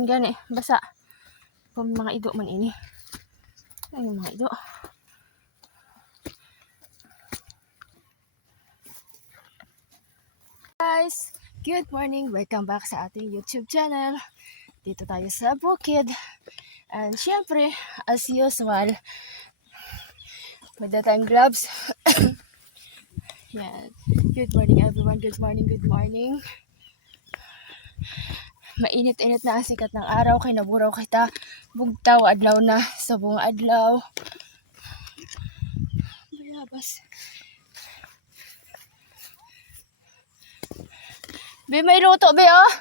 Gani, basa. Kung mga ido man ini. Ay, mga ido. Guys, good morning. Welcome back sa ating YouTube channel. Dito tayo sa bukid. And syempre, as usual, magda tayong gloves. Yan. Good morning everyone. Good morning, good morning. Mainit-init na ang sikat ng araw. Kay naburaw kita. Bugtaw, adlaw na. Sa buong adlaw. Bayabas. Be, may luto, be, oh.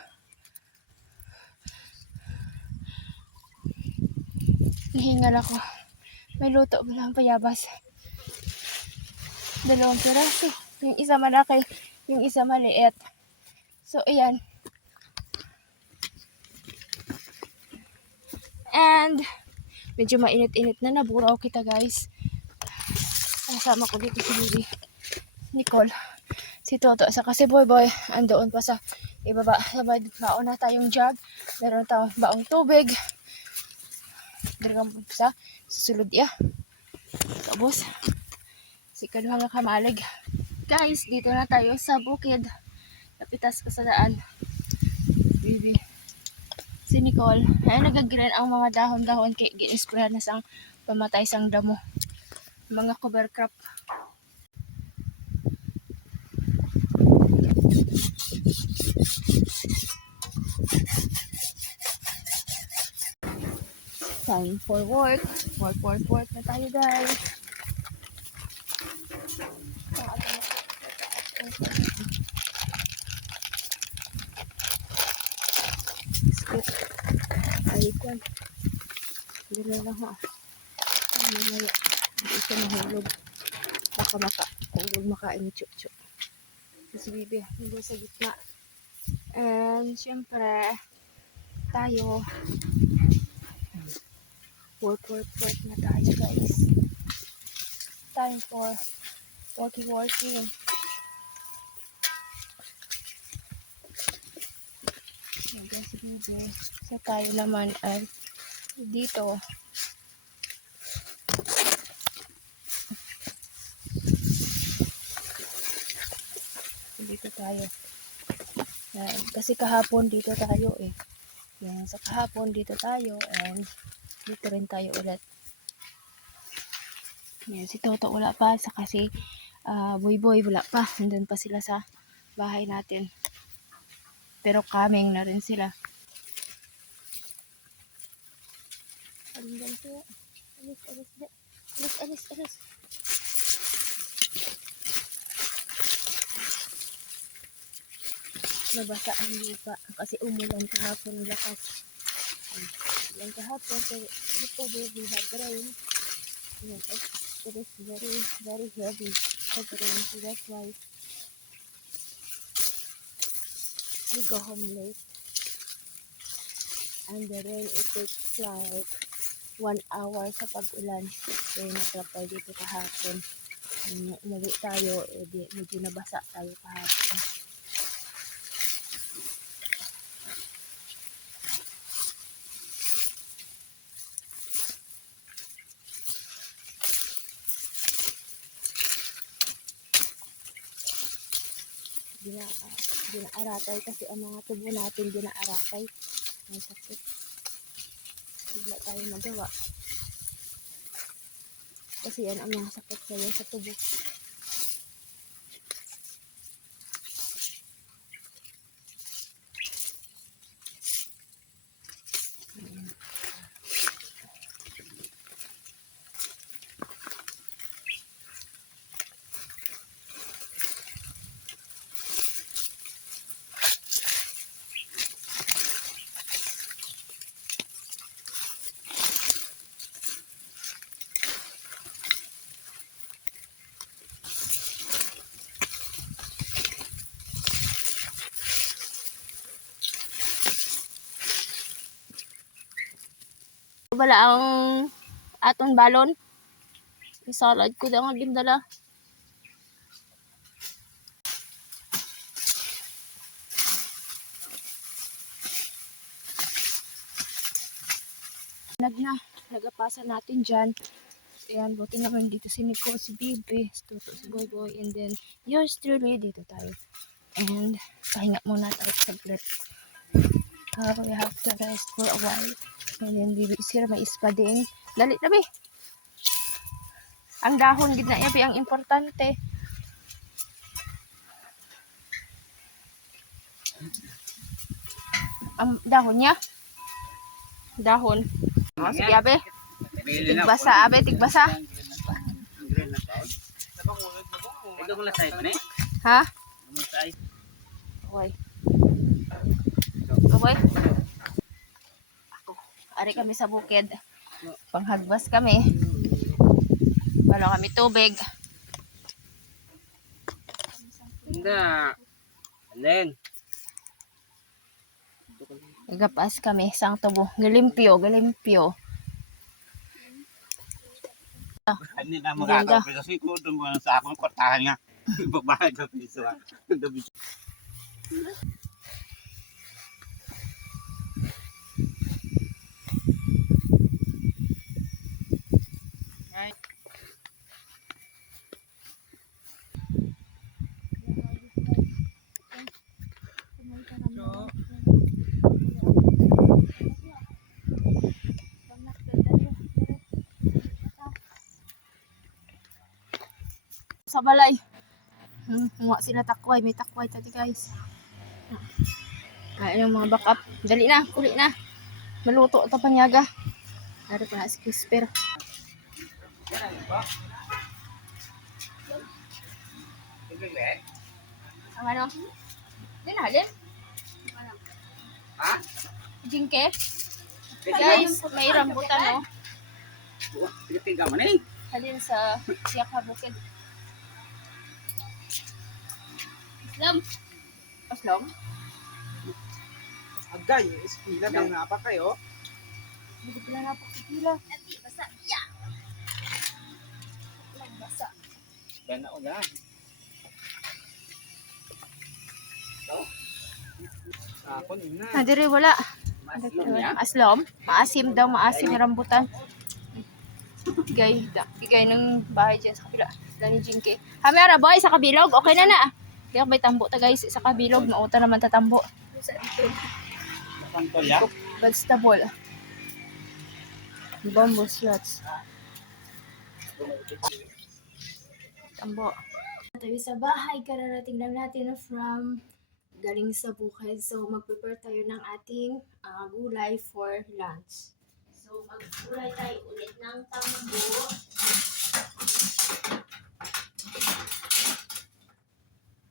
Nahingal ako. May luto ba lang, bayabas. 2 piraso. Yung isa malaki, yung isa maliit. So, ayan. And, medyo mainit-init na. Naburaw kita, guys. Kasama ko dito si Bibi. Nicole. Si Toto. Saka si Boy Boy. Andoon pa sa ibaba. Sabay, mauna tayong jog. Meron tayong baong tubig. Dragang sa susulod ya. Tapos, si Kaluhang kamalig. Guys, dito na tayo sa bukid. Napitas ko sa daan. Bibi. Si Nicole. Ay, nagagiran ang mga dahon-dahon kay ginisprayan na sang pamatay sang damo. Mga cover crop. Time for work. Work na tayo, guys. Skip. Ayikon. Hindi na lang ha. Hindi ito mahulog. Baka hulog makain ni Chuchu. Kasi Bibi, hindi sa gitna. And, syempre, tayo. Work na tayo, guys. Time for working. Ayan si Bibi. So, tayo naman ay dito. Dito tayo. Ayan. Kasi kahapon dito tayo eh. Yan, sa kahapon dito tayo and dito rin tayo ulit. Yan, si Toto wala pa. Saka si Boy Boy wala pa. Nandun pa sila sa bahay natin. Pero coming na rin sila. Alis. Nabasa ang lupa kasi umulan kahapon lakas. Umulan kahapon so ito baby had rain. It is very heavy had rain so that's why we go home late. And the rain it takes like 1 hour sa pag-ulan. So natrapay dito kahapon. Umuwi tayo, medyo nabasa tayo kahapon. Ginaaratay kasi ang mga tubo natin ginaaratay. May sakit. Wala tayo magawa. Kasi yan ang mga sakit sa tubo. Wala ang aton balon. Isalad ko daw ang gindala. Nagapasa natin dyan. Ayan, buti naman dito si Nico, si Bibi, si Toto, si Boy Boy, and then yours truly, dito tayo. And pahinga muna tayo saglit. We have to rest for a while. And then Bibi is here, may ispading. Dali na, Bi. Ang dahon, gid na yabi, ang importante. Ang dahon niya. Dahon. O, sige, Abe. Tigbasa, Abe, tigbasa. Ha? Okay. Okay. Ari kami sa bukid. Panghagbas kami. Wala kami tubig. Hindi. And then, Nagapas kami sang tubo. Galimpyo, galimpyo. hindi na magkakapi kasi ko doon mo sa akong kotahan nga. Babae sa piso. Sa balay. Muha sila takway. May takway tadi guys. Ayun yung mga backup. Dali na. Uli na. Maluto ito panyaga. Dari pa na si Crisper. Ang ano? Di na halin? Ha? Jingke? Guys, may rambutan no? Tingnan mo na eh. Halin sa siyak na bukid. Aslam. Aslam? Agay, ispila na nga pa kayo. Hindi ko na napakipila. Nanti, basa. Yeah! Basa. Yan na ulan. Ako na. Dire wala. Aslam? Maasim daw, maasim yung rambutan. Igay ng bahay dyan sa kabila. Lani Jinky. Hamera boy, sa kabilog. Okay na na. Kaya may tambo ta guys. Sa kabilog, mauta naman tatambo. Pantolya? Vegetable. Bamboo slots. Tambo. Tayo sa bahay, kararating lang natin from galing sa bukid. So, mag-prepare tayo ng ating gulay for lunch. So, mag-gulay tayo ulit ng tambo.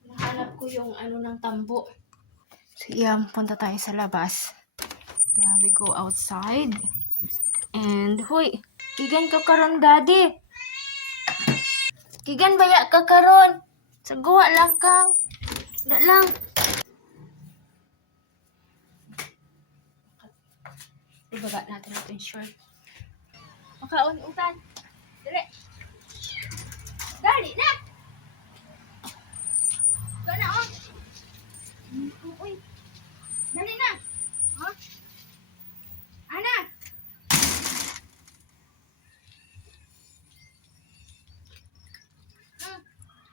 Nahanap ko yung ano ng tambo. So, yan, punta tayo sa labas. Yeah, we go outside. And, huy, kigan ka karon daddy. Kigan baya ka karon. Sagwa lang kang. Wala lang. Ibaga natin ito yung short. Makaun-utan. Dali. Dali na. Gana oh. Uy. Dali na. Oh. Ana.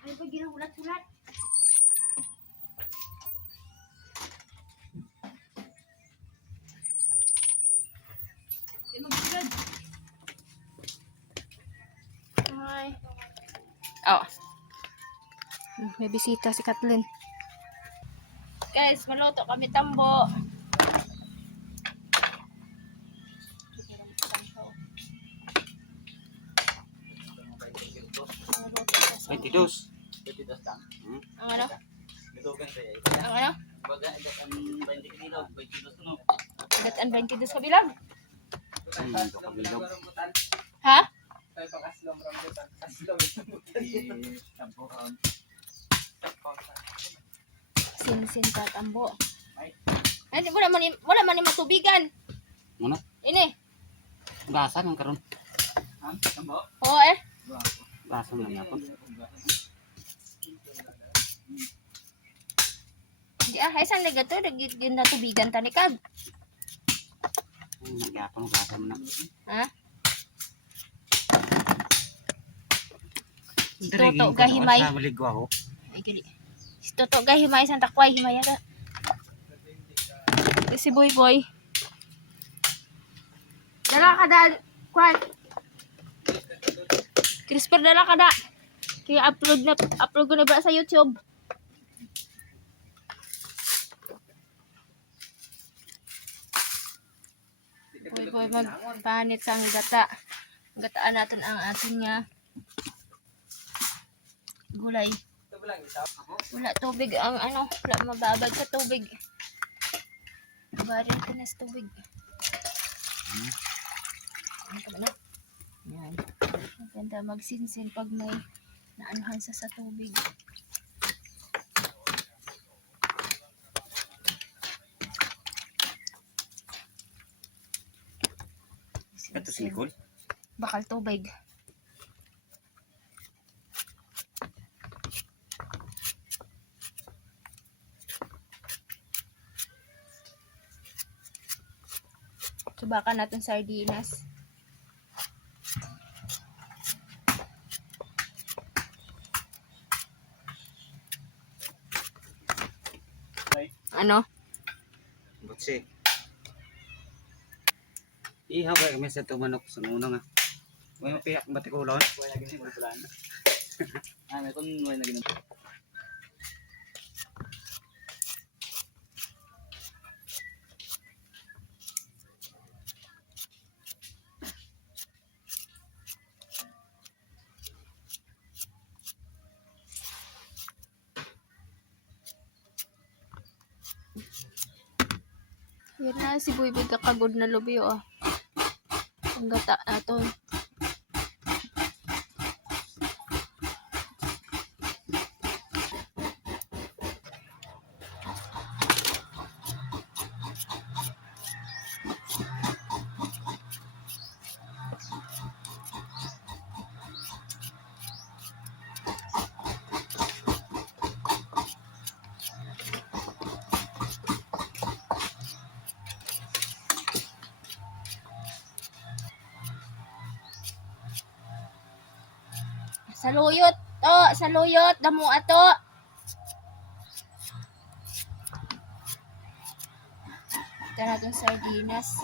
Ay pa ginahulat-hulat. Hi. Oh. May bisita si Kathleen. Guys, maluto kami tambo. Ay, tidos. Ang ano? Ang ano? Gataan 22 sa bilang. Ito kabilog. Ha? Sin-sin ka tambo. Ay, wala man ni matubigan. Ano? Ini. Gasan ang karon. Oo eh. Gasan lang ako. Di ay san lega to dagit din natubigan tanikab. Nagyapang bata mo na. Ha? Dirigin Toto ko gahimay. doon sa maligwa ho. Ay, gali. Si Toto gahimay sa takway. Himay yata. Si Boy Boy. Dala ka da. Kwan. Crisper dala ka da. Kaya upload ko na ba sa YouTube? Boy Boy magpanit sa gata. Gataan natin ang ating gulay. Wala tubig ang wala mababad sa tubig. Barin ko na sa tubig. Ano ka ba na? Yan. Maganda magsinsin pag may naanuhan sa tubig. Ito sikol. Bakal tubig. Subakan natin sardinas. Ano? Butsi. Ihaw ba kami sa tumanok sa muna nga. May mapiyak batik ulon. Wala lagi ni bulan. May kun wala lagi. Yan na si Boy Boy kakagod na lubi oh. Ang gata nato. Saluyot to, saluyot damo ato. Ito na itong sardinas.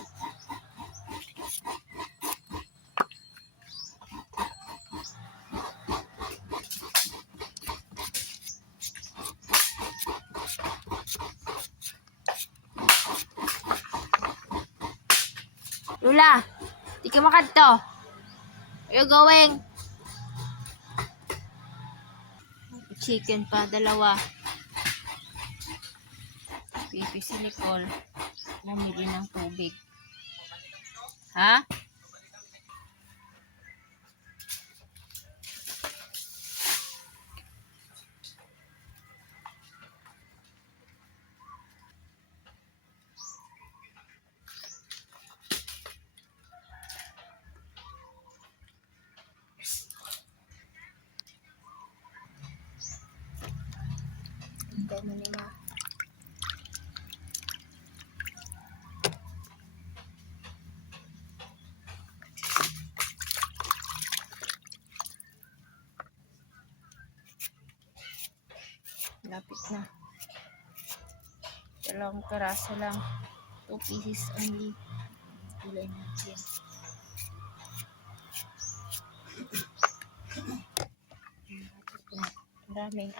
Lula, di ka makadto. Where you going? Chicken pa, dalawa. Pipi si Nicole. Namili ng tubig. Ha? Hintay mo nila. Lapit na. Dalawang peraso lang. 2 pieces only. Gulay natin. Lapit na. Maraming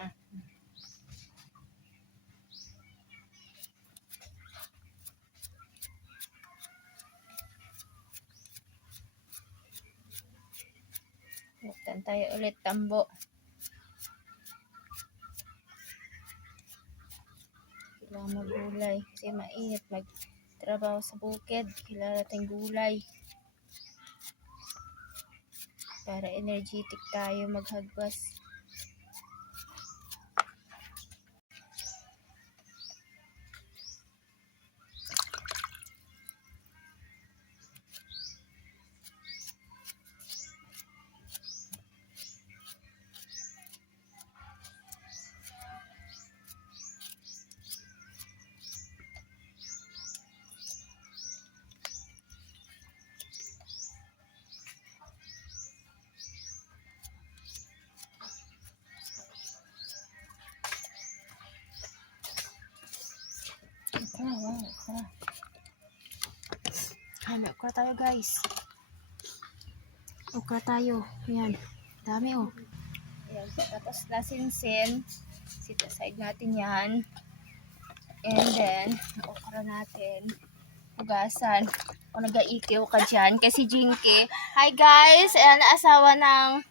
Buktan tayo ulit tambo. Kailangan maggulay kasi mainit magtrabaho sa bukid. Kailangan natin gulay para energetic tayo maghagwas. Okra tayo guys. Okra tayo. Ayan. Dami oh. Ayan. Tapos lasinsin. Sit aside natin yan. And then, okra natin. Hugasan. O nag-aikiw ka dyan. Kasi Jinky. Hi guys! Ayan, asawa ng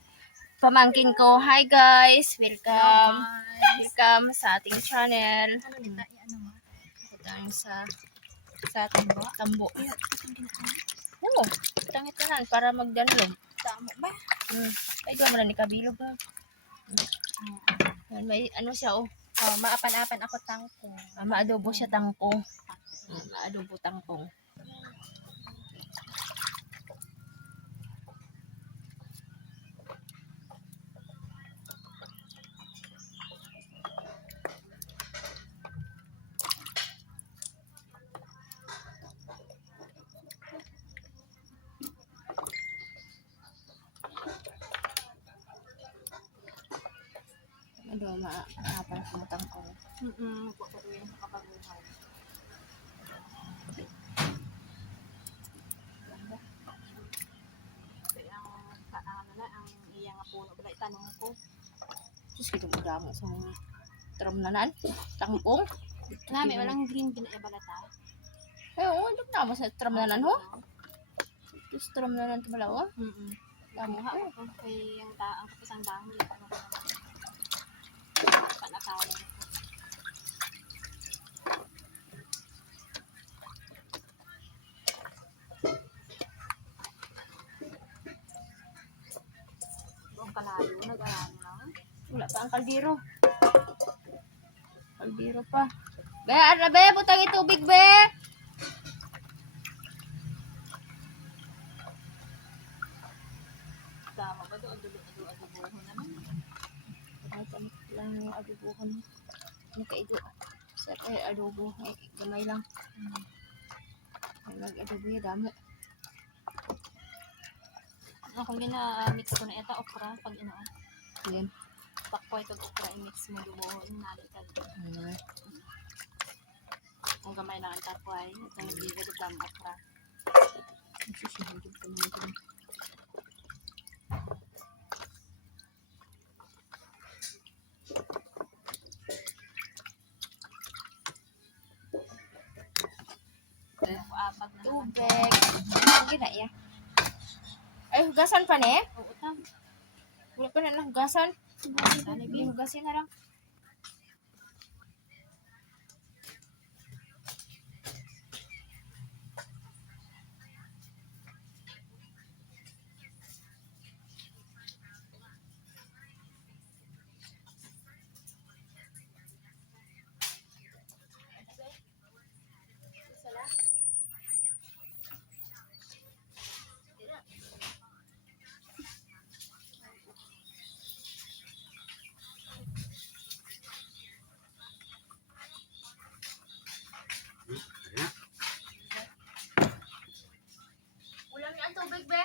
pamangkin ko. Hi guys! Welcome! Welcome sa ating channel. Tayo sa tambo. Oo, tangit na nan para magdanlog. Tama ba? Ay, doon mo na ni kabilog. May ano siya oh. Oh, maapan-apan ako tangkong. Maadobo siya tangkong. Maadobo tangkong. Ano, maapan sa tangkong. Pagpatuloy sa kapaguhan. Kaya ang iyang puno pala itanong ko. Tapos ito mo damo sa mga tramnanan. Tangkong. Nami, walang green balata. Ay, oo, ito na mo sa tramnanan ho. Tapos tramnanan ito malawa. Damo ha. Kaya ang kapisang dahon. Panakawan. Buong kalayo, nag-aano lang. Wala pa ang kaldero. Kaldero pa. Be, ara be, butang itubig be. Tama ba doon? Adubuhon naman. Ay, tamit lang yung adobohan. Nakaigo. Sa tayo adobo. Ay, gamay lang. Ay, mag-adobo yung damo. Kung gina-mix ko na ito, okra, pag ino, Yan. pakpo ito okra, i-mix mo dubuhon, nalikad. Kung gamay na ang tapway, ito nagbibigod lang okra. Nagsusunod ka naman. Apat na naman. Tubig. Sige na iya. Ay, hugasan pa ne? Oo, tam. Wala pa na hugasan. Hugasin na lang. Ulam niya ang tubig, be.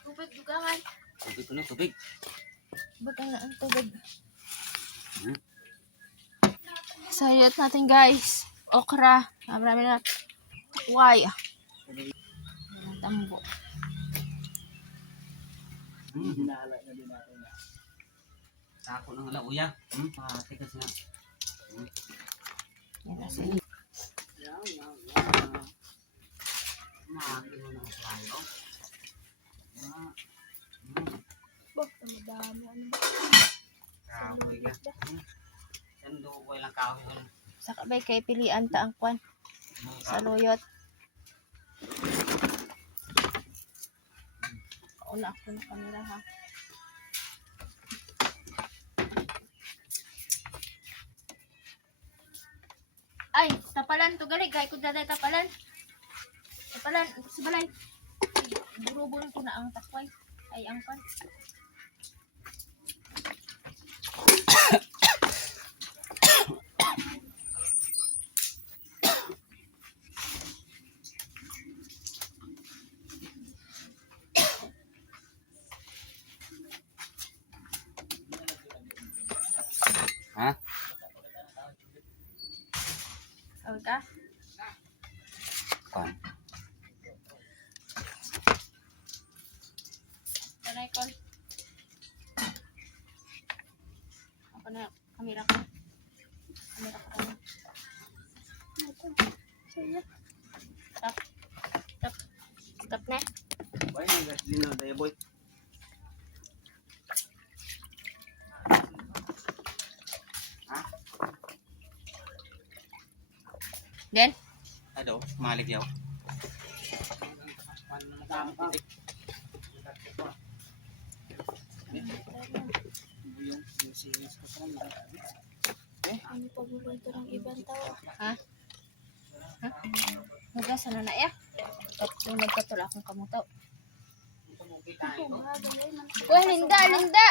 Tubig, dugangan. Tubig ko na, tubig. Bagang na ang tubig. Sayot natin, guys. Okra. Marami na. Why? Walang tambo. Hinahalay na din natin na. Tako ng halauya. Tikas na. Yan na siya. Maagin mo na tayo. Bak, madami. Kahoy ka. Sando ko lang kahoy ko. Sa kabay kay pilian ta ang kwan. Sa luyot. Una ako na kanila ha. Ay, tapalan to gali. Kaya ko daday tapalan. Tapalan, sa balay. Burubulong ko na ang takway. Ay, ang kwan. Ha? Awag ka? Kon. Kamera ka. Kamera ka. Ito. Sige. Stop. Stop. Stop na. Boy, nag-gasolina na tayo, boy. Then, Ano? Malig yaw. ano pa bubuhay ng ibang tao? Ha? Ha? Hugasan na na ya. Yung nagpatula akong kamutaw. Uy, Linda, Linda!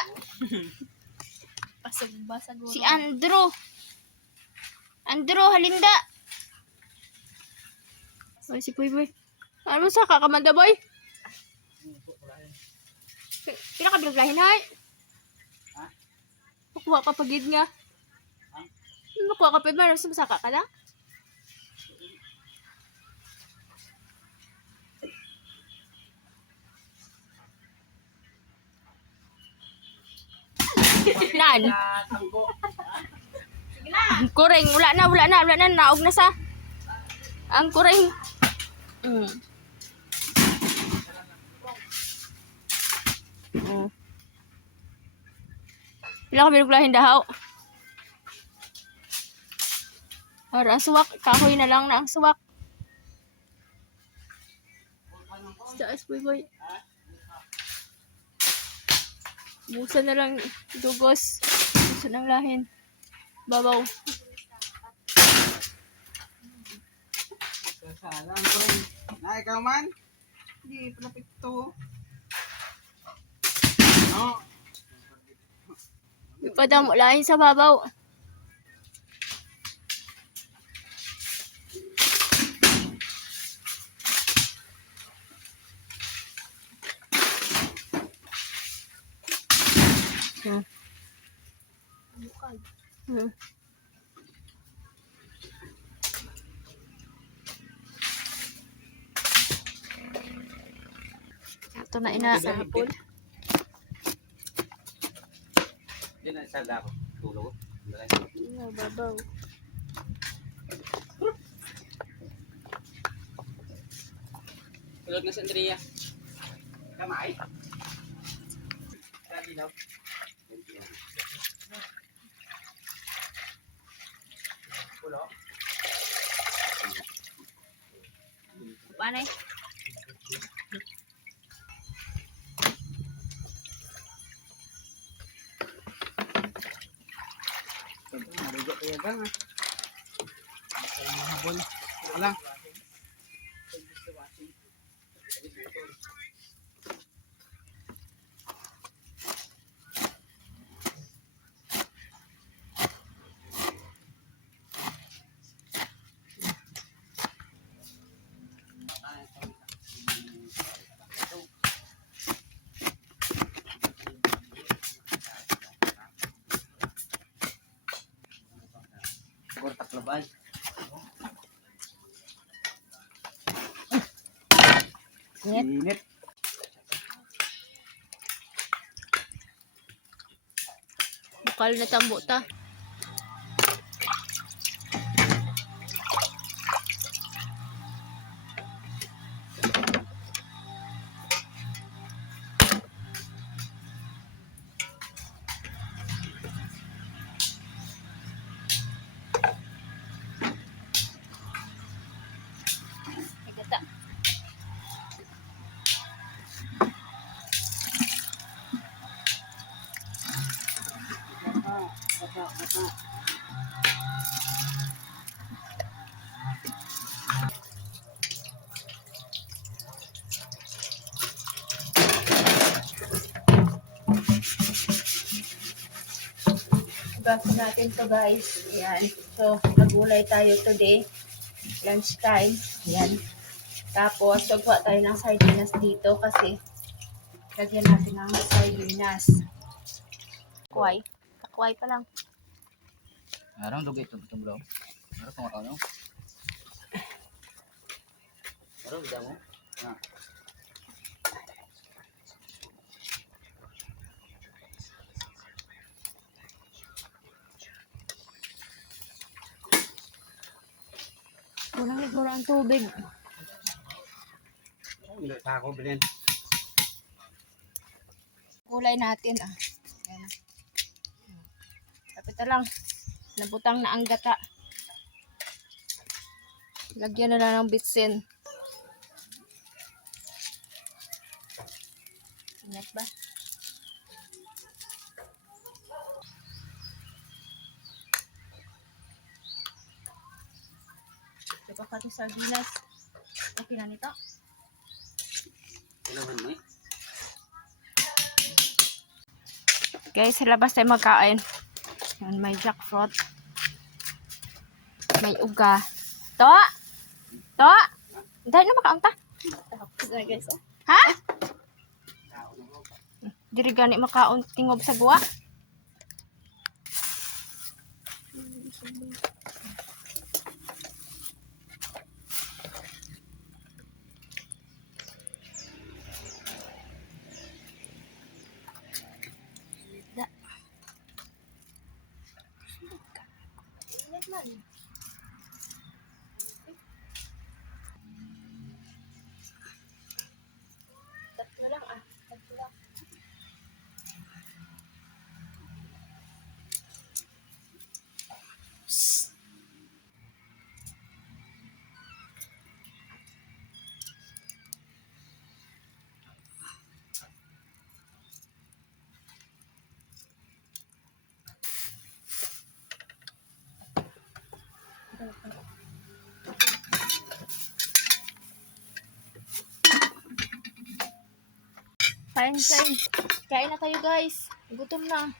Basag-basag. Si Andrew. Andrew, halinda. Ay, si Boy Boy. Ano sa kakamanda, Boy? Pila ka bilaglahin, hay? Makuha ka pagid nga. Makuha ka pagid, maraming sumasaka ka na? Nan. Ang kuring, wala na, naog na sa. Ang kuring. Mm. Mm. Pila ka binuglahin dahaw. Ara, ang suwak, kahoy na lang na ang suwak. Saan, Boy Boy? Busa na lang dugos. Busa ng lahin. Babaw. Sasalang ko rin. Na, ikaw man? Hindi, palapit to. No. Ipadamo lahin sa babaw. Hmm. Hmm. Ito na ina sa hapon. Diyan na isa ako. Tulog. Babaw. Tulog na si Andrea. Kamay. Sabi daw. Pulo. Paano eh? Marigo kaya gang ah. Habol. Wala. Siguro taklobay. Init. Bukal na tambo ta. Igata. Bago natin to guys. Ayan. So, nagulay tayo today. Lunch time. Ayan. Tapos, sagwa tayo ng sardinas dito kasi lagyan natin ng sardinas. Kakway. Kakway pa lang. Arang dugi ito bro. Arang kung ano? Arang bida mo? Na. Kulang mura ang tubig. Hindi pa ako bilhin. Kulay natin ah. Ayan na. Kapit na lang. Nabutang na ang gata. Lagyan na lang ng bitsin. Ingat ba? Ito pa ito sardinas. Okay na nito. Kailangan mo eh. Guys, sa labas tayo magkain. Yan, may jackfruit. May uga. To! To! Dahil na makaunta. Guys, oh. Ha? Diri gani makaon tingob sa guwa. Tatlo lang ah. Tatlo lang. Kain, kain. Kain na tayo guys. Gutom na.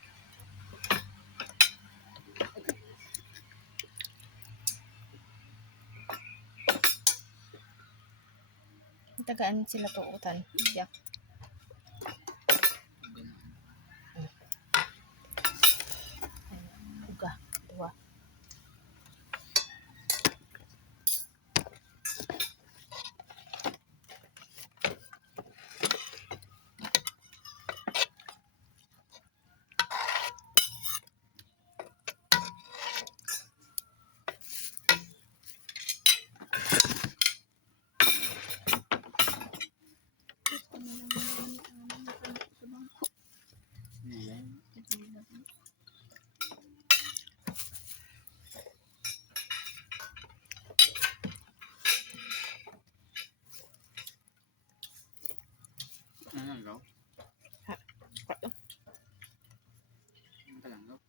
Tagaan sila tuutan. Yeah. Uga. Dua. Ano lang Ha? Ano lang daw?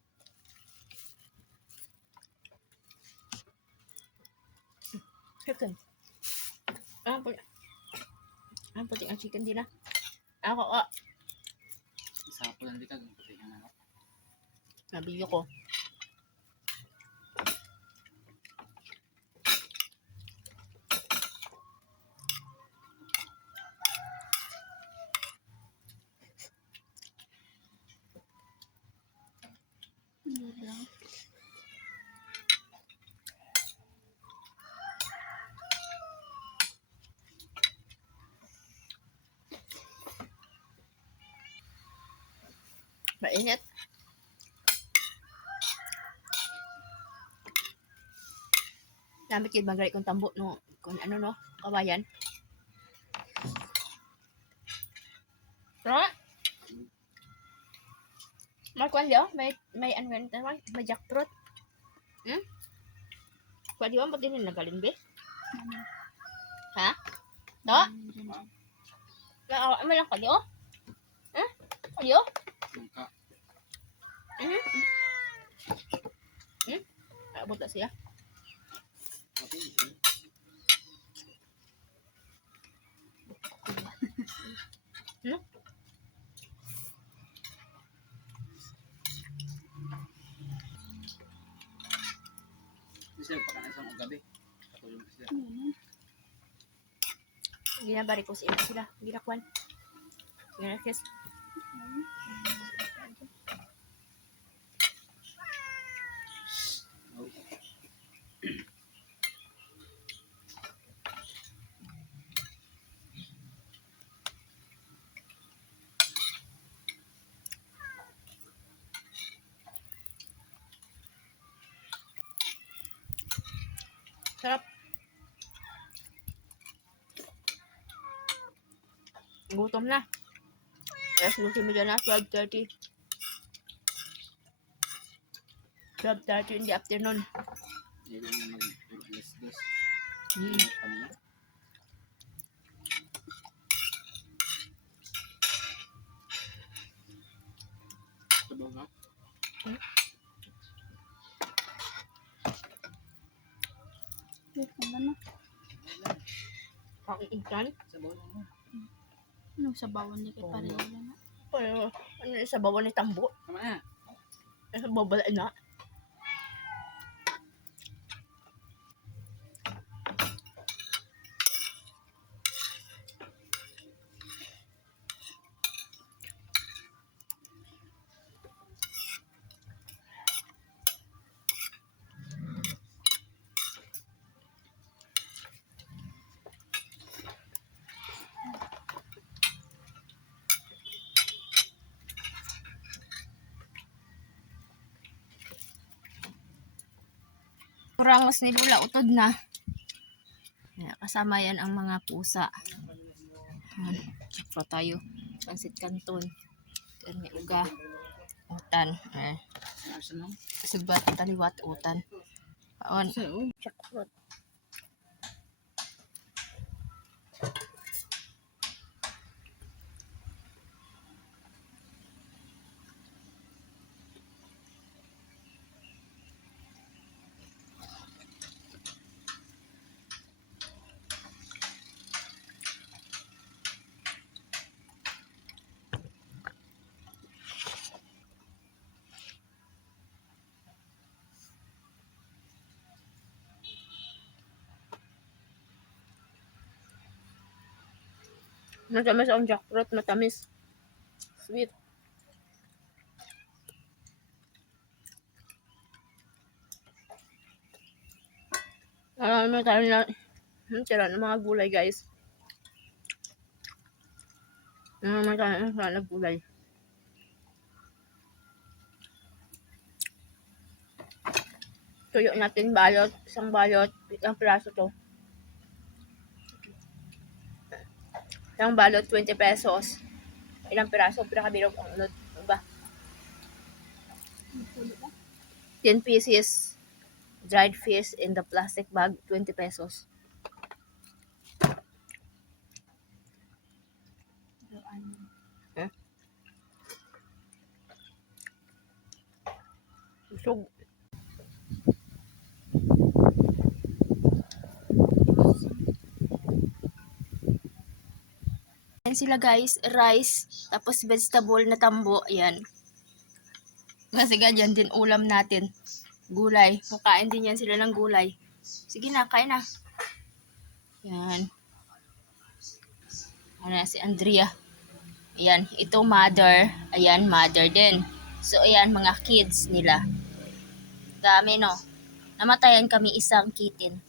Chicken. Puti ang chicken din ah. Ako ah. Isa po lang di ka. Puti ka na ako. Nabili ko. Mainit. Namit kid bagay kung tambo no, kung ano no, kawayan. Right? Markwan yo, may ano yan naman, may jackfruit. Hmm? Pwede ba din nagalin be? Ha? To? Ano lang kaliyo? Ha? Kaliyo? Sungka. Abot na siya. Okay. Hmm? Kasi pagkain sa mga gabi. Katulong ko sila. Ginabari ko sila. Ginakwan. Ginakis. Sarap. Gutom na. Alas 12:30 na, 12:30. 12:30 in the afternoon. Hindi lang na mag-alas-dos. Hmm. Ingat pa niya. Sabaw na? Ano na? Pakiintan. Sabaw na mo. Anong sabawan ni kay pareho na? Pero, ano yung sabawan ni Tambo? Tama na. Babalain na. Rangos ni Lula, utod na. Kasama yan ang mga pusa. Tsaka tayo. Pansit Canton. Yan may uga. Utan. Nasa no? Sugbat, taliwat, utan. Paon. Chakrot. Matamis ang jackfruit, matamis. Sweet. Ano tayo na tira ng mga gulay, guys. May tayo ng gulay. Tuyo natin balot, isang balot, isang piraso to. Isang balot, 20 pesos. Ilang piraso, pinakabilog ang unod. Ano ba? 10 pieces dried fish in the plastic bag, 20 pesos. Busog. Ayan sila, guys, rice, tapos vegetable na tambo, ayan. Kasi ganyan din ulam natin. Gulay. Kukain din yan sila ng gulay. Sige na, kain na. Ayan. Ayan si Andrea. Ayan, ito mother. Ayan, mother din. So, ayan, mga kids nila. Dami, no? Namatayan kami isang kitten.